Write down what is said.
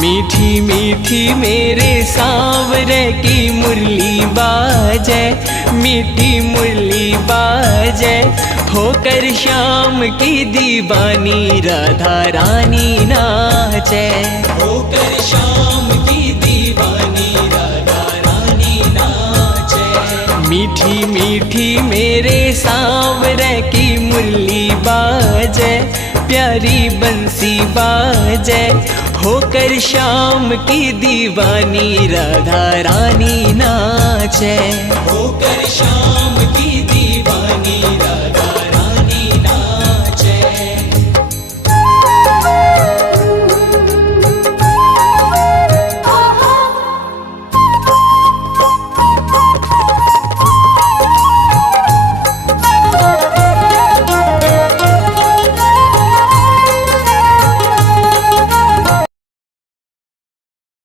मीठी मीठी मेरे सांवरे की मुरली बाजे, मीठी मुरली बाजे, होकर श्याम की दीवानी राधा रानी नाचे, होकर श्याम की दीवानी राधा रानी नाचे। मीठी मीठी मेरे सांवरे की मुरली बाजे, प्यारी बंसी बाजे, होकर श्याम की दीवानी राधा रानी नाचे, होकर श्याम की दीवानी